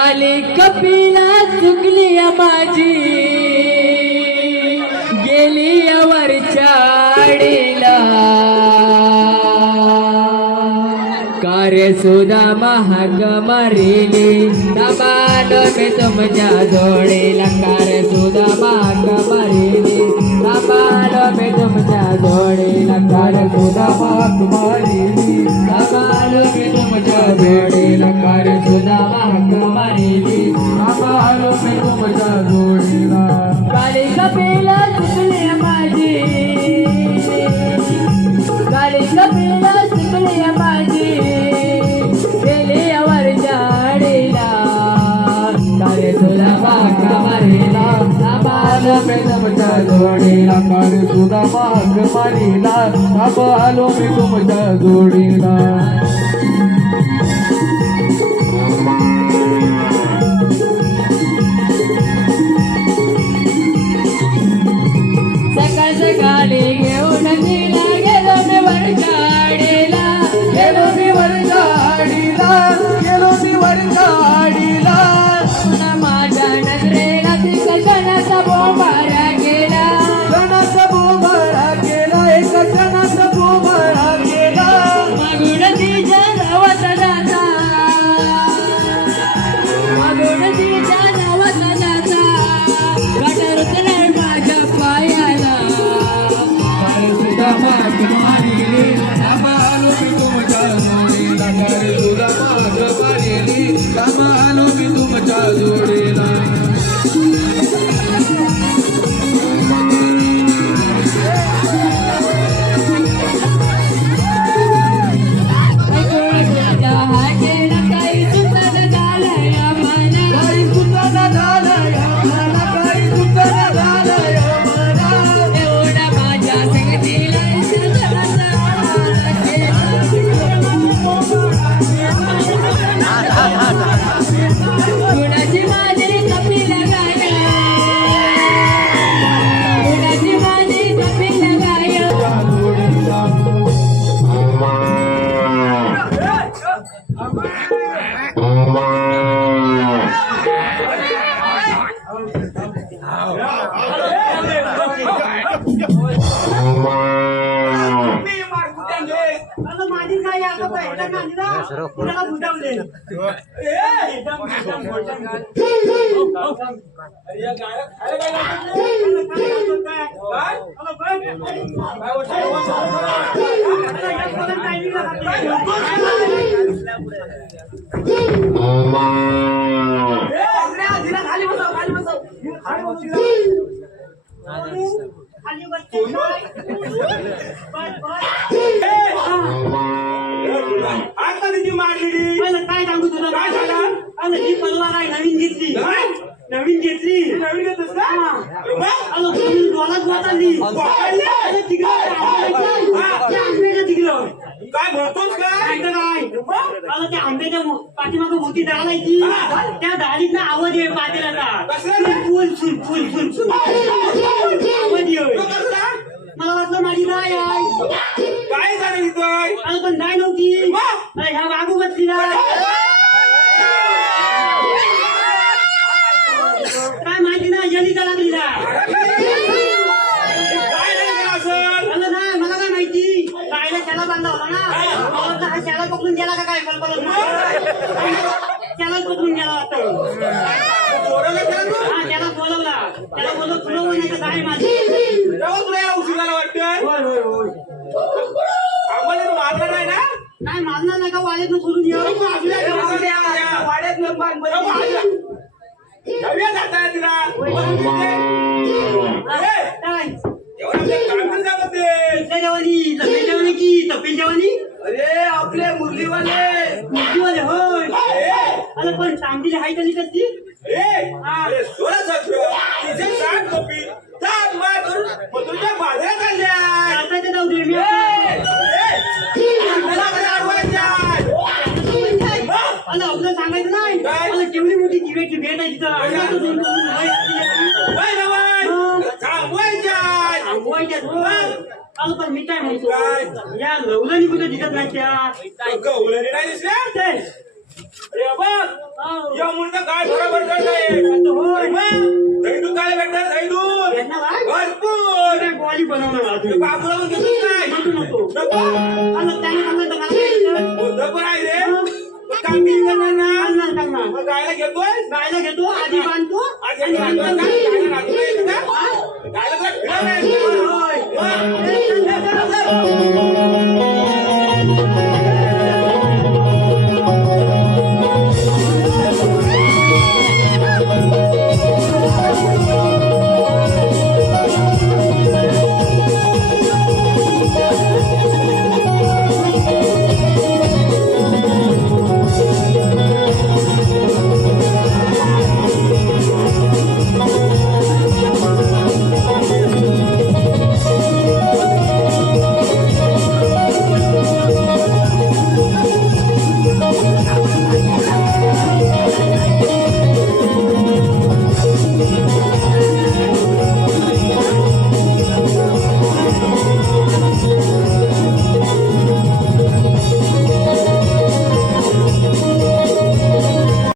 काले कपिला चुकली माझी गेली वरच्या आडीला. कार्य सुद्धा महाग मारिली? दबाल मी तुमच्या जोडीला. कार्य सुद्धा महाग मारिली? दबाल मी तुमच्या जोडीला. कार्य सुद्धा महाग मारिली? दबाल मी तुमच्या जोडी जोडीला कारे सुद्धा बाक मारीला आबालो मी तुमच्या जोडीला तुमच्या काय आता पहिला नांदीला कुणाला बुजावले एकदम एकदम मोठं गाल. अगं बघ. आता या पोरांना timing ला घातली. ए, अंग्रेज, हिला खाली बसव, खाली बसव. खाली बसव. खाली बसते काय? बस, बस. आता तिची मारलेली पहिलं काय सांगू तुला काय झालं? अगं ही परवा काय नवीन घेतली काय? नवीन घेतली नवीन घेतोस का? हा. मग? अगं कोणी डोलात वाचाली वाचाली? अरे तिकडं हा. त्या आंब्याच्या तिकडं काय म्हणतोस काय ऐकतं काय अगं त्या आंब्याच्या पाठीमागं मोठी डाळ आहे ती हा. त्या डाळीत ना आवाज कसला रे? फुल फुल फुल फुल फुल. आवाज कसला? मला वाटलं माझी नाही आहे. काय झालं इथं पण नाही नव्हती. ह्या बाबू बसलीला. काय माहिती ना काय नाही केलं असं मला काय माहिती? गायला त्याला बांधला होता ना? त्याला पकडून गेला का काय? नाही. त्यालाच पकडून गेला वाटतं तू? हा त्याला बोलवला. त्याला बोलव तुला म्हणायचं काय माझी? तुला याला उशीर झाला वाटतं होय होय होय. आम्हाला तू मारला नाही ना? काय मारणार नाही का? वाड्यातून सोडून ये. नको आपल्या घरामध्ये या. वाड्यात. जाऊया जाता तिला. काय? एवढं आपल्या कामं सांगत नाही. इथल्या जेवणी लग्न जेवणी की तपेल जेवणी अरे आपले मुरलीवाले. मुठीवाले होय. अरे पण चांदीली हाय तरी ए, अरे सोळा सतरा तिचे साठ कॉपी. सात मार करून मधुरच्या बाजऱ्या काढल्या आता ते जाऊ दे मी अरे आपलं सांगायचं नाही? अरे केवढी मोठी दिव्याची भेट आहे तिथं. अरे पण मी काय म्हणतो? या लवलनी कुठे दिसत नाही त्या ते, अरे बघ या मुलीचं काय बरोबर करताय होय. दही दूध काय भेटणार काय? भरपूर. अरे, बॉडी बनवणार ते. बाबूला काय? नको. नको. त्याने काय आहे रे. काम करणार ना. गायला घेतोय? गायला घेतो आधी बांधतो आणि नंतर गायला